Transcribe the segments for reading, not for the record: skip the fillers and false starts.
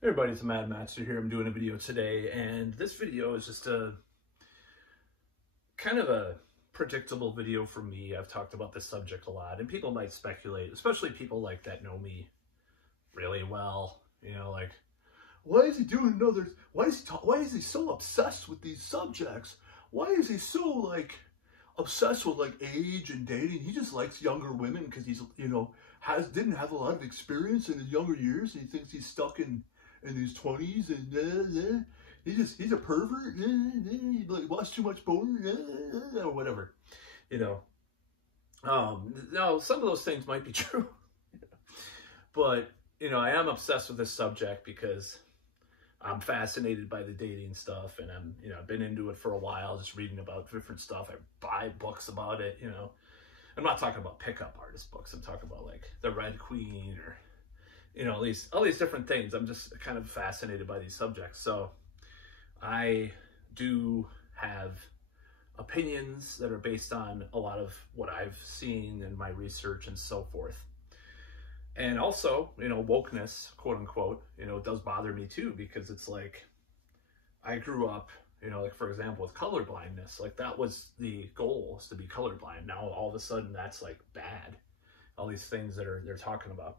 Everybody, it's Mad Master here. I'm doing a video today, and this video is just a kind of a predictable video for me. I've talked about this subject a lot, and people might speculate, especially people like that know me really well. You know, like, why is he doing another? Why is he so obsessed with these subjects? Why is he so like obsessed with like age and dating? He just likes younger women because he's, you know, didn't have a lot of experience in his younger years, and he thinks he's stuck in his 20s, and he's a pervert, he like watched too much porn, or whatever, you know. Now some of those things might be true, but you know, I am obsessed with this subject because I'm fascinated by the dating stuff, and I've been into it for a while, just reading about different stuff. I buy books about it, you know. I'm not talking about pickup artist books. I'm talking about like The Red Queen, or you know, all these different things. I'm just kind of fascinated by these subjects. So I do have opinions that are based on a lot of what I've seen in my research and so forth. And also, you know, wokeness, quote unquote, you know, does bother me too, because it's like, I grew up, you know, like for example, with color blindness, like that was the goal, was to be colorblind. Now all of a sudden that's like bad. All these things that they're talking about.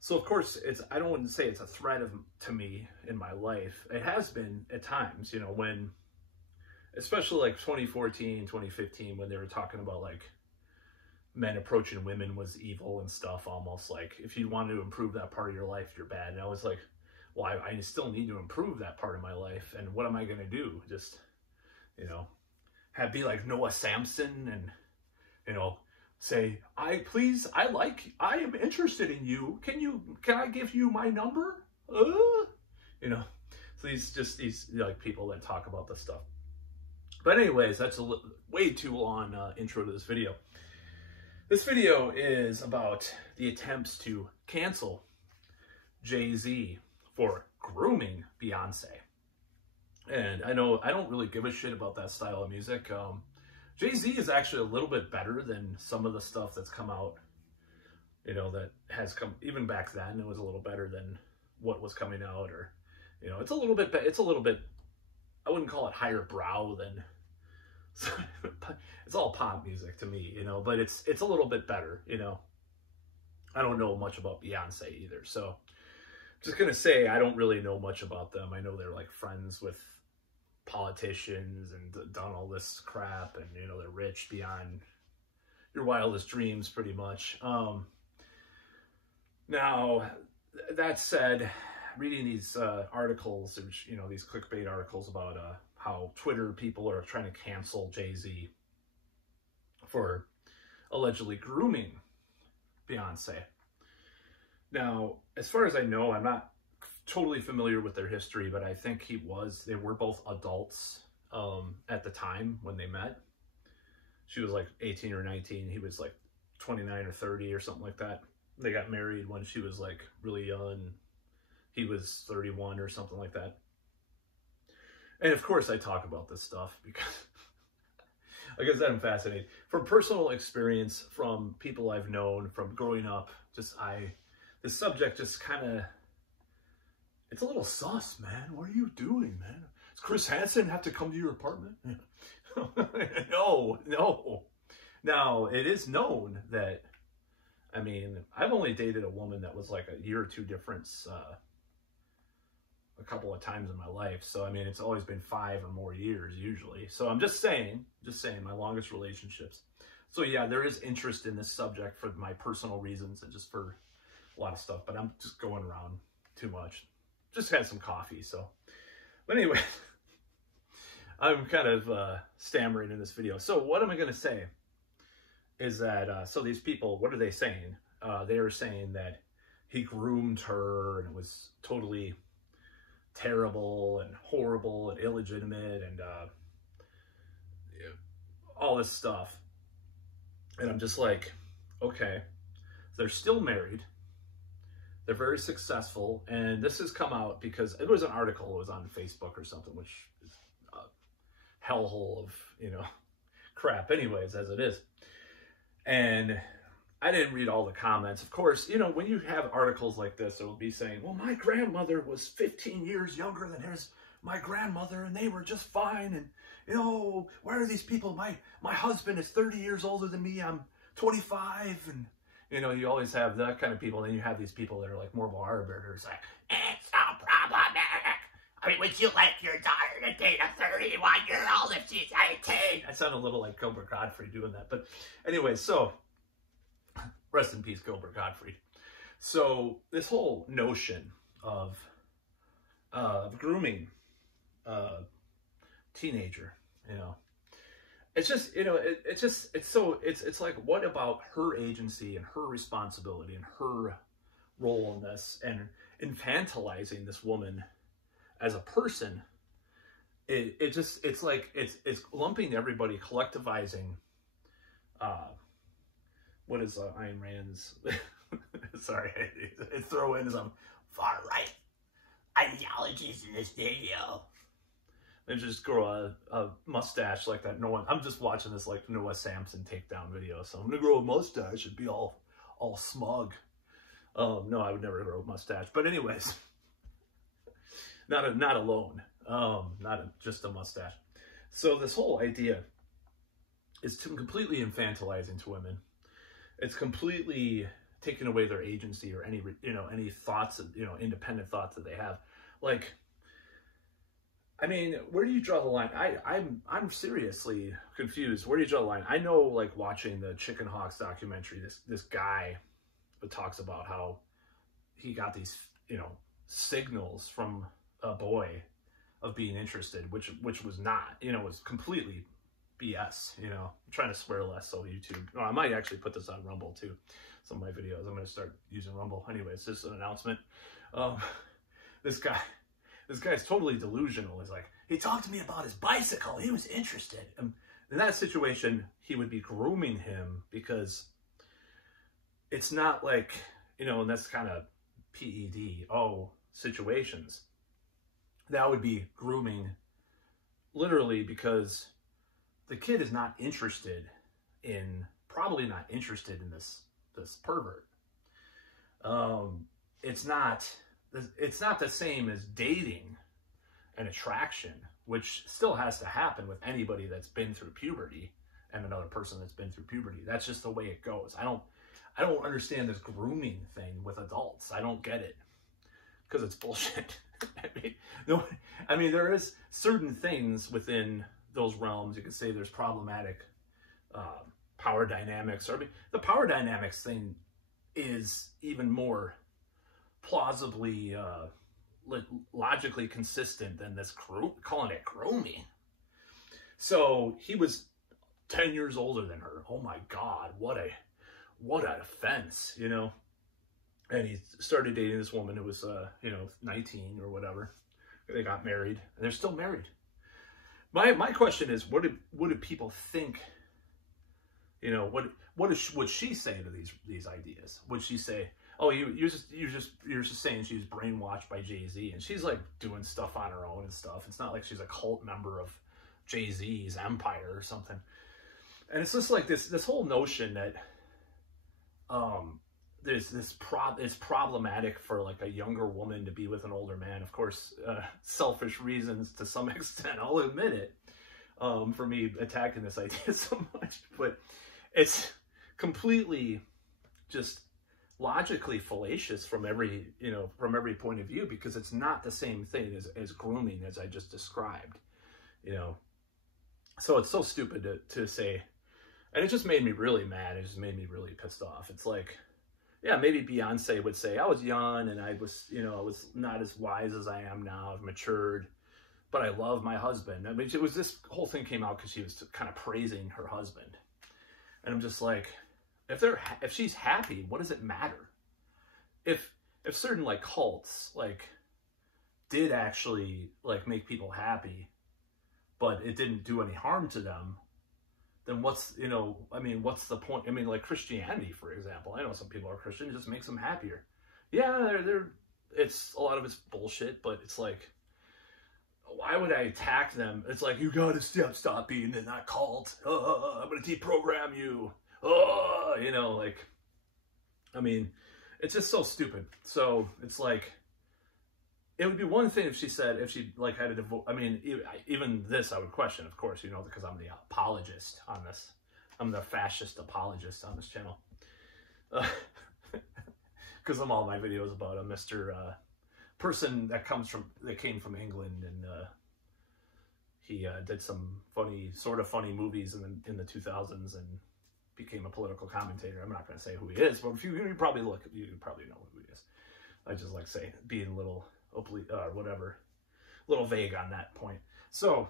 So of course, I don't want to say it's a threat to me in my life. It has been at times, you know, when, especially like 2014, 2015, when they were talking about like men approaching women was evil and stuff, almost like if you want to improve that part of your life, you're bad. And I was like, well, I still need to improve that part of my life. And what am I going to do? Just, you know, be like Noah Samson and, you know, say, I am interested in you. Can I give you my number? You know, so these like people that talk about this stuff. But anyways, that's a way too long intro to this video. This video is about the attempts to cancel Jay-Z for grooming Beyoncé. And I know I don't really give a shit about that style of music. Jay-Z is actually a little bit better than some of the stuff that's come out, you know, that has come, even back then, it was a little better than what was coming out, or, you know, it's a little bit, I wouldn't call it higher brow than, it's all pop music to me, you know, but it's a little bit better, you know. I don't know much about Beyonce either, so just gonna say I don't really know much about them. I know they're like friends with politicians and done all this crap, and you know, they're rich beyond your wildest dreams pretty much. Now that said, reading these articles, which, you know, these clickbait articles about how Twitter people are trying to cancel Jay-Z for allegedly grooming Beyonce. Now, as far as I know, I'm not totally familiar with their history, but I think they were both adults at the time when they met. She was like 18 or 19. He was like 29 or 30 or something like that. They got married when she was like really young. He was 31 or something like that. And of course I talk about this stuff because, like I said, I'm fascinated. From personal experience, from people I've known, from growing up, this subject just kind of, it's a little sus, man. What are you doing, man? Does Chris Hansen have to come to your apartment? No. Now, it is known that, I mean, I've only dated a woman that was like a year or two difference a couple of times in my life. So, I mean, it's always been 5 or more years usually. So I'm just saying my longest relationships. So yeah, there is interest in this subject for my personal reasons and just for a lot of stuff, but I'm just going around too much. Just had some coffee, so. But anyway, I'm kind of stammering in this video. So what am I going to say is that, so these people, what are they saying? They are saying that he groomed her and it was totally terrible and horrible and illegitimate and all this stuff. And I'm just like, okay, they're still married. They're very successful, and this has come out because it was an article, it was on Facebook or something, which is a hellhole of, you know, crap anyways, as it is. And I didn't read all the comments. Of course, you know, when you have articles like this, it will be saying, well, my grandmother was 15 years younger than my grandmother, and they were just fine. And, you know, why are these people? My husband is 30 years older than me. I'm 25. And, you know, you always have that kind of people. And then you have these people that are like moral arbiters, like, it's so problematic. I mean, would you like your daughter to date a 31-year-old if she's 18? I sound a little like Gilbert Gottfried doing that. But anyway, so rest in peace, Gilbert Gottfried. So this whole notion of grooming teenager, you know, it's just, you know, it's like, what about her agency and her responsibility and her role in this, and infantilizing this woman as a person? It's like it's lumping everybody, collectivizing. What is Ayn Rand's? Sorry, I throw in some far right ideologies in this video. And just grow a mustache like that. No one. I'm just watching this like Noah Samson takedown video. So I'm gonna grow a mustache and be all smug. No, I would never grow a mustache. But anyways, not alone. Just a mustache. So this whole idea is completely infantilizing to women. It's completely taking away their agency or any, you know, any thoughts, you know, independent thoughts that they have. Like, I mean, where do you draw the line? I'm seriously confused. Where do you draw the line? I know, like, watching the Chicken Hawks documentary, this guy that talks about how he got these, you know, signals from a boy of being interested, which was not, you know, was completely BS, you know. I'm trying to swear less, so YouTube. Oh, I might actually put this on Rumble too. Some of my videos, I'm going to start using Rumble. Anyway, it's just an announcement. This guy's totally delusional. He's like, he talked to me about his bicycle. He was interested. And in that situation, he would be grooming him, because it's not like, you know, and that's kind of PED, situations. That would be grooming literally, because the kid is not interested in, probably not interested in this pervert. It's not the same as dating an attraction, which still has to happen with anybody that's been through puberty and another person that's been through puberty. That's just the way it goes. I don't understand this grooming thing with adults. I don't get it, because it's bullshit. I mean, there is certain things within those realms. You could say there's problematic power dynamics. Or, I mean, the power dynamics thing is even more plausibly, logically consistent than this calling it grooming. So he was 10 years older than her. Oh my God, what an offense, you know? And he started dating this woman who was, you know, 19 or whatever. They got married, and they're still married. My question is, what do people think? You know, would she say to these ideas? Would she say, oh, you're just saying she was brainwashed by Jay-Z, and she's like doing stuff on her own and stuff. It's not like she's a cult member of Jay-Z's empire or something. And it's just like this whole notion that it's problematic for like a younger woman to be with an older man. Of course, selfish reasons to some extent, I'll admit it, for me attacking this idea so much, but it's completely just logically fallacious from every point of view, because it's not the same thing as grooming, as I just described, you know. So it's so stupid to say, and it just made me really mad. It just made me really pissed off. It's like, yeah, maybe Beyoncé would say, I was young and I was not as wise as I am now. I've matured, but I love my husband. I mean, it was, this whole thing came out because she was kind of praising her husband. And I'm just like, if she's happy, what does it matter? If certain like cults like did actually like make people happy, but it didn't do any harm to them, then what's the point? I mean, like Christianity, for example. I know some people are Christian, it just makes them happier. Yeah, it's a lot of it's bullshit, but it's like, why would I attack them? It's like, you gotta stop being in that cult. I'm gonna deprogram you. You know, like, I mean, it's just so stupid. So it's like, it would be one thing if she said, if she like had a divorce. I mean, even this I would question, of course, you know, because I'm the apologist on this. I'm the fascist apologist on this channel. Because I'm all my videos about a Mr. Person that came from England, and he did some sort of funny movies in the 2000s and became a political commentator. I'm not going to say who he is, but if you probably know who he is. I just like say being a little little vague on that point. So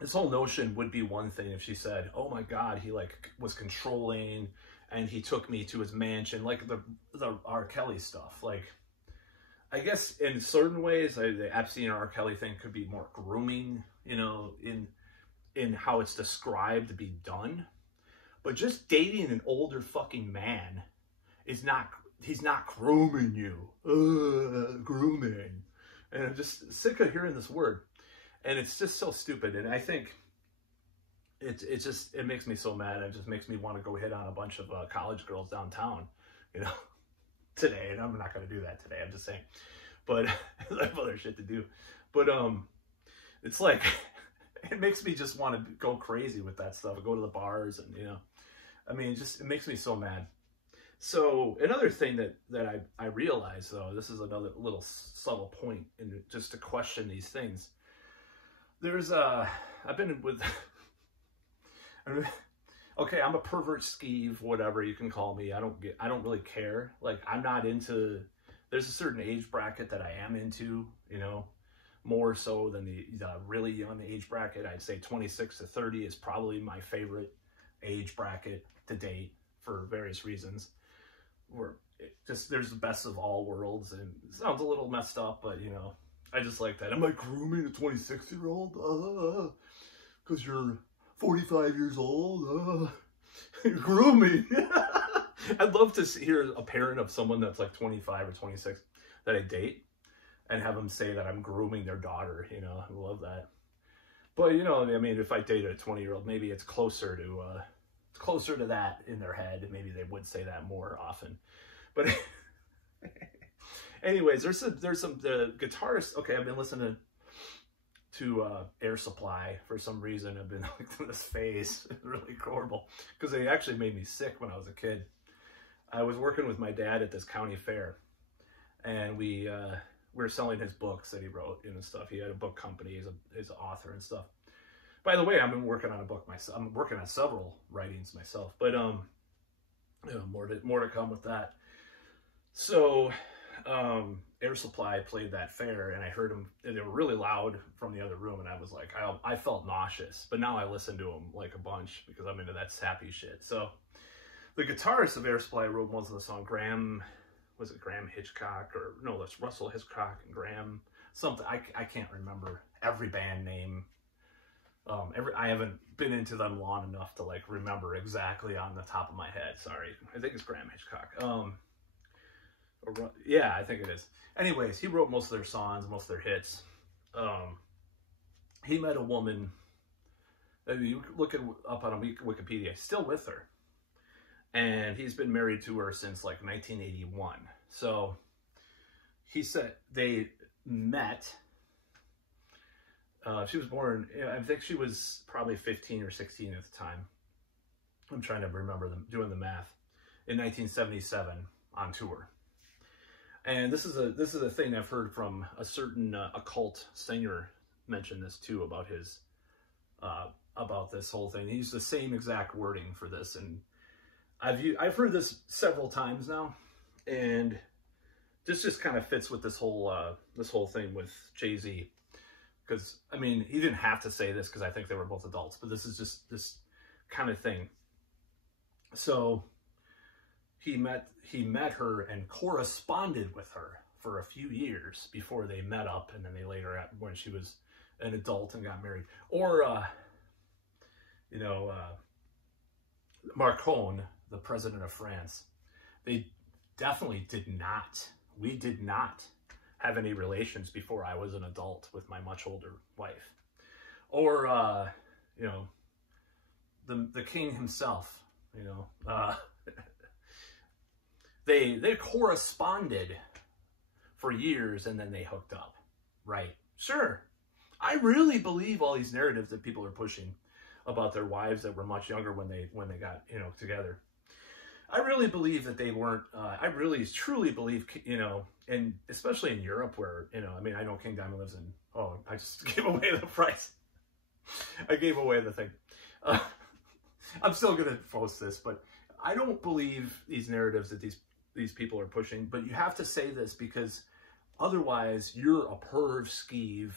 this whole notion would be one thing if she said, "Oh my God, he like was controlling, and he took me to his mansion," like the R. Kelly stuff. Like, I guess in certain ways, the Epstein or R. Kelly thing could be more grooming, you know, in how it's described to be done. But just dating an older fucking man is not. He's not grooming you. Grooming. And I'm just sick of hearing this word. And it's just so stupid. And I think it makes me so mad. It just makes me want to go hit on a bunch of college girls downtown, you know, today. And I'm not going to do that today. I'm just saying. But I have other shit to do. But it's like, it makes me just want to go crazy with that stuff. I go to the bars and, you know, I mean, it makes me so mad. So another thing that I realize, though, this is another little subtle point in just to question these things. There's I've been with, okay, I'm a pervert skeeve, whatever you can call me. I don't really care. Like, I'm not into, there's a certain age bracket that I am into, you know, more so than the really young age bracket. I'd say 26 to 30 is probably my favorite age bracket to date for various reasons. There's the best of all worlds, and it sounds a little messed up, but you know, I just like that. I'm like, grooming a 26-year-old because you're 45 years old. You're grooming. I'd love to hear a parent of someone that's like 25 or 26 that I date and have them say that I'm grooming their daughter. You know, I love that. But you know, I mean, if I dated a 20-year-old, maybe it's closer to that in their head, and maybe they would say that more often. But anyways, there's some the guitarist. Okay, I've been listening to Air Supply for some reason. I've been like in this phase. It's really horrible because they actually made me sick when I was a kid. I was working with my dad at this county fair, and we were selling his books that he wrote and stuff. He had a book company. He's an author and stuff. By the way, I've been working on a book myself. I'm working on several writings myself, but you know, more to come with that. So, Air Supply played that fair, and I heard them. They were really loud from the other room, and I was like, I felt nauseous. But now I listen to them like a bunch because I'm into that sappy shit. So, the guitarist of Air Supply wrote most of the song. Was it Graham Hitchcock, or no? That's Russell Hitchcock and Graham something. I can't remember every band name. I haven't been into them long enough to like remember exactly on the top of my head. Sorry. I think it's Graham Hitchcock. Yeah, I think it is. Anyways, he wrote most of their songs, most of their hits. He met a woman, you look up on Wikipedia, still with her. And he's been married to her since like 1981. So he said they met. She was born, I think she was probably 15 or 16 at the time. I'm trying to remember doing the math. In 1977 on tour. And this is a thing I've heard from a certain occult singer mention this too about his about this whole thing. He used the same exact wording for this, and I've heard this several times now, and this just kind of fits with this whole thing with Jay-Z. Because, I mean, he didn't have to say this because I think they were both adults, but this is just this kind of thing. So he met her and corresponded with her for a few years before they met up, and then they later, when she was an adult and got married. Or, you know, Macron, the president of France, they definitely did not. We did not have any relations before I was an adult with my much older wife. Or, you know, the king himself, you know, they corresponded for years and then they hooked up, right? Sure. I really believe all these narratives that people are pushing about their wives that were much younger when they got, you know, together. I really believe that they weren't, I really truly believe, you know, and especially in Europe where, you know, I mean, I know King Diamond lives in, oh, I just gave away the price. I gave away the thing. I'm still going to post this, but I don't believe these narratives that these people are pushing, but you have to say this because otherwise you're a perv skeeve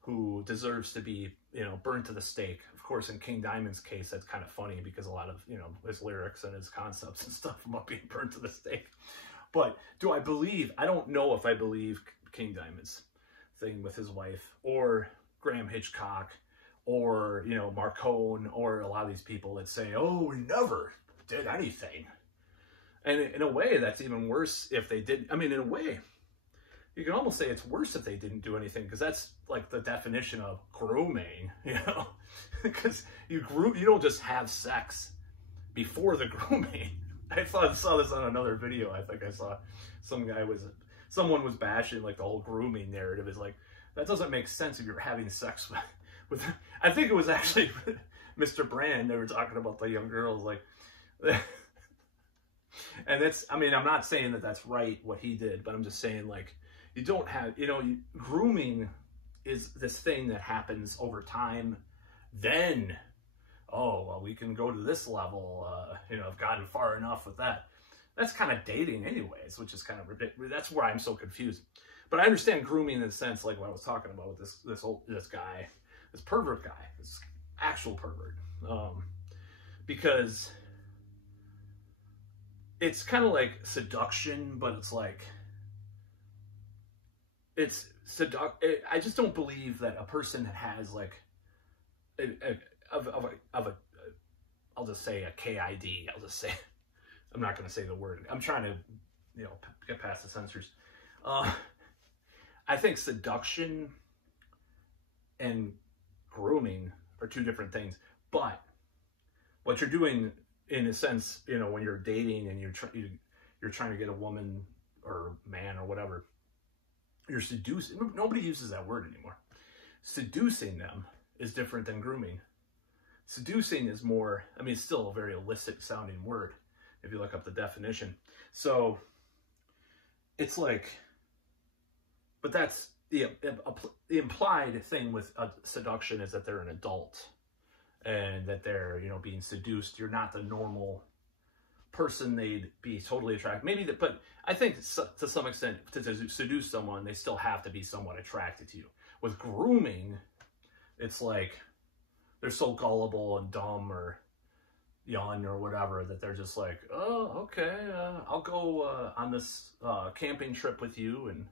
who deserves to be, you know, burned to the stake. Of course, in King Diamond's case, that's kind of funny because a lot of, you know, his lyrics and his concepts and stuff about being burned to the stake. But do I believe, I don't know if I believe King Diamond's thing with his wife or Graham Hitchcock or, you know, Marcone or a lot of these people that say, oh, we never did anything. And in a way, that's even worse if they did. I mean, in a way, you can almost say it's worse if they didn't do anything because that's like the definition of grooming, you know, because you don't just have sex before the grooming. I saw this on another video. I think I saw someone was bashing like the whole grooming narrative is like, that doesn't make sense if you're having sex with I think it was actually Mr. Brand. They were talking about the young girls like, and that's, I mean, I'm not saying that that's right what he did, but I'm just saying like, you don't have, you know, grooming is this thing that happens over time. Then, oh, well, we can go to this level. You know, I've gotten far enough with that. That's kind of dating anyways, which is kind of ridiculous. That's where I'm so confused. But I understand grooming in the sense, like what I was talking about with this guy, this pervert guy, this actual pervert. Because it's kind of like seduction, but it's like, I just don't believe that a person that has like I'll just say a KID. I'll just say, I'm not going to say the word. I'm trying to, you know, get past the censors. I think seduction and grooming are two different things. But what you're doing, in a sense, you know, when you're dating and you're trying to get a woman or man or whatever, you're seducing. Nobody uses that word anymore. Seducing them is different than grooming. Seducing is more, I mean, it's still a very illicit sounding word if you look up the definition. So it's like, but that's the implied thing with seduction is that they're an adult and that they're, you know, being seduced. You're not the normal person they'd be totally attracted. Maybe that, but I think to some extent, to seduce someone, they still have to be somewhat attracted to you. With grooming, it's like they're so gullible and dumb or young or whatever that they're just like, oh, okay, I'll go on this camping trip with you, and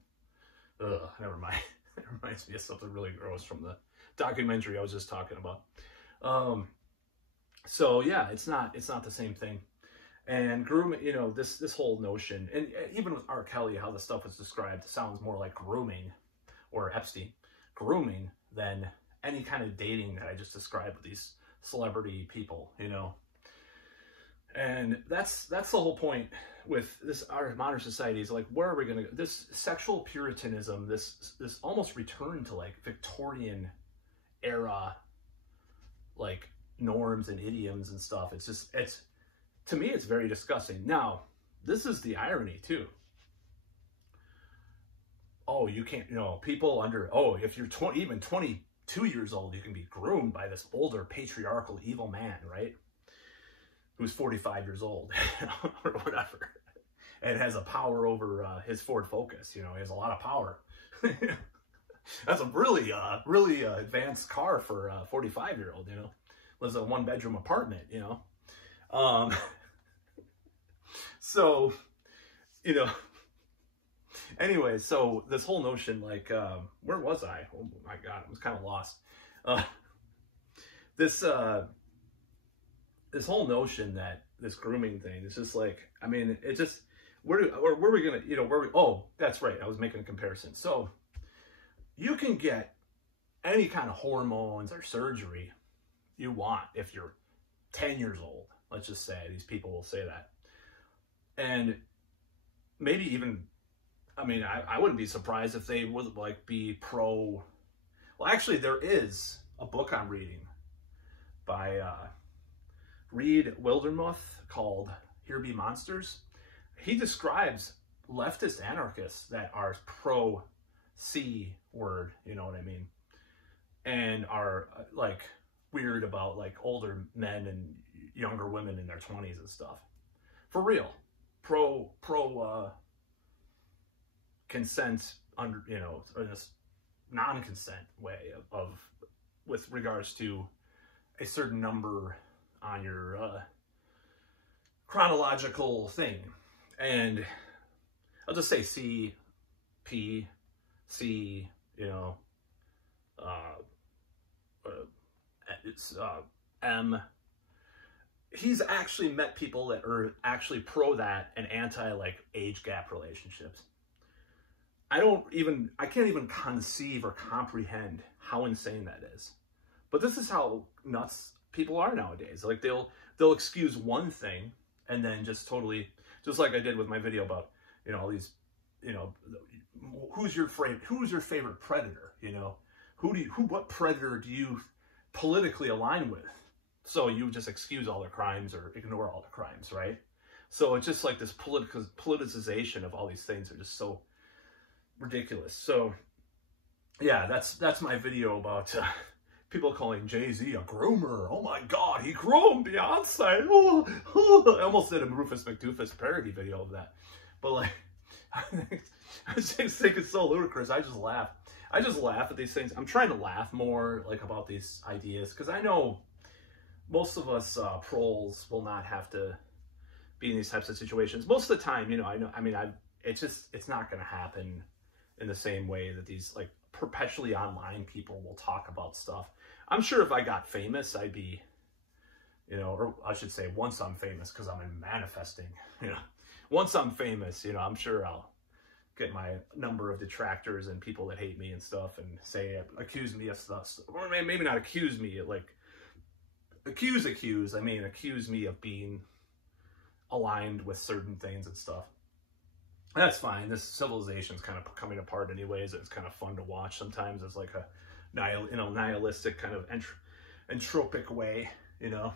never mind. It reminds me of something really gross from the documentary I was just talking about. So yeah, it's not the same thing. And grooming, you know, this whole notion, and even with R. Kelly, how the stuff was described sounds more like grooming, or Epstein, grooming, than any kind of dating that I just described with these celebrity people, you know. And that's the whole point with this, our modern society is like, where are we going to go? This sexual puritanism, this almost return to like Victorian era, like norms and idioms and stuff. It's just, to me, it's very disgusting. Now, this is the irony too. Oh, you can't, you know, people under, oh, if you're even 22 years old, you can be groomed by this older patriarchal evil man, right? Who's 45 years old or whatever, and has a power over his Ford Focus. You know, he has a lot of power. That's a really advanced car for a 45-year-old, you know. Lives in a 1-bedroom apartment, you know. So, you know, anyway, so this whole notion, like, where was I? Oh my God, I was kind of lost. This whole notion that this grooming thing is just like, I mean, it just, where are we going to, you know, oh, that's right. I was making a comparison. So you can get any kind of hormones or surgery you want if you're 10 years old. Let's just say, these people will say that. And maybe even, I mean, I wouldn't be surprised if they would like be pro. Well, actually, there is a book I'm reading by Reed Wildermuth called Here Be Monsters. He describes leftist anarchists that are pro C word, you know what I mean, and are like weird about like older men and younger women in their 20s and stuff. For real. Pro consent, under, you know, or this non-consent way of with regards to a certain number on your chronological thing. And I'll just say C, P, C, you know, it's M. He's actually met people that are actually pro that and anti like age gap relationships. I can't even conceive or comprehend how insane that is. But this is how nuts people are nowadays. Like they'll excuse one thing and then just totally, just like I did with my video about, you know, all these, you know, who's your favorite predator, you know? What predator do you politically align with? So you just excuse all their crimes or ignore all the crimes, right? So it's just like this politicization of all these things are just so ridiculous. So yeah, that's my video about people calling Jay-Z a groomer. Oh my God, he groomed Beyonce. I almost did a Rufus McDoofus parody video of that. But like, I just think it's so ludicrous. I just laugh. I just laugh at these things. I'm trying to laugh more like about these ideas because I know most of us proles will not have to be in these types of situations. Most of the time, you know, it's not going to happen in the same way that these like perpetually online people will talk about stuff. I'm sure if I got famous, I'd be, you know, or I should say once I'm famous, because I'm manifesting, you know, once I'm famous, you know, I'm sure I'll get my number of detractors and people that hate me and stuff and say, accuse me of stuff, or maybe not accuse me, like accuse me of being aligned with certain things and stuff. That's fine. This civilization's kind of coming apart anyways. It's kind of fun to watch sometimes. It's like a nihilistic kind of entropic way, you know.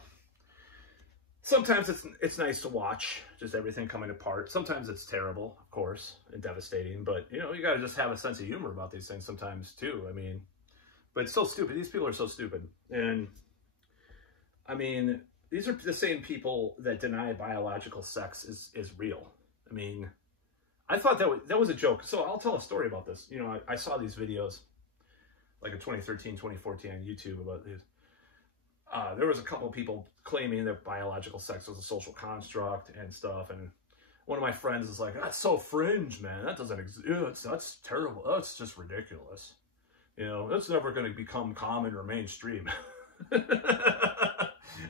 Sometimes it's nice to watch just everything coming apart. Sometimes it's terrible, of course, and devastating. But you know, you gotta just have a sense of humor about these things sometimes too. I mean, but it's so stupid. These people are so stupid, and I mean, these are the same people that deny biological sex is real. I mean, I thought that was a joke. So I'll tell a story about this. You know, I saw these videos like in 2013, 2014 on YouTube about these. There was a couple of people claiming that biological sex was a social construct and stuff. And one of my friends is like, that's so fringe, man. That doesn't exist. That's terrible. That's just ridiculous. You know, that's never going to become common or mainstream.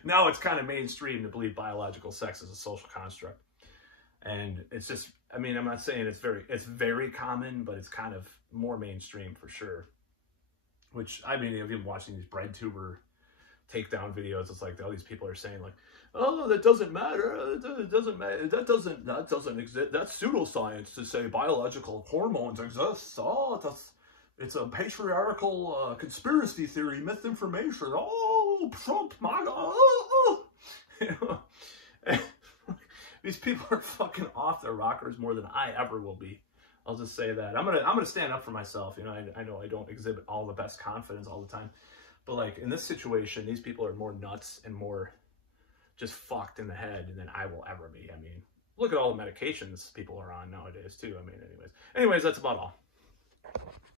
Now it's kind of mainstream to believe biological sex is a social construct. And it's just, I mean, I'm not saying it's very common, but it's kind of more mainstream for sure. Which, I mean, if you're watching these bread tuber takedown videos, it's like all these people are saying like, oh, that doesn't matter. It doesn't matter. That doesn't exist. That's pseudoscience to say biological hormones exist. Oh, it's a patriarchal conspiracy theory, misinformation. Oh, Trump, MAGA. Oh. You know? These people are fucking off their rockers more than I ever will be. I'll just say that. I'm gonna stand up for myself. You know, I know I don't exhibit all the best confidence all the time, but like in this situation, these people are more nuts and more just fucked in the head than I will ever be. I mean, look at all the medications people are on nowadays too. I mean, anyways, that's about all.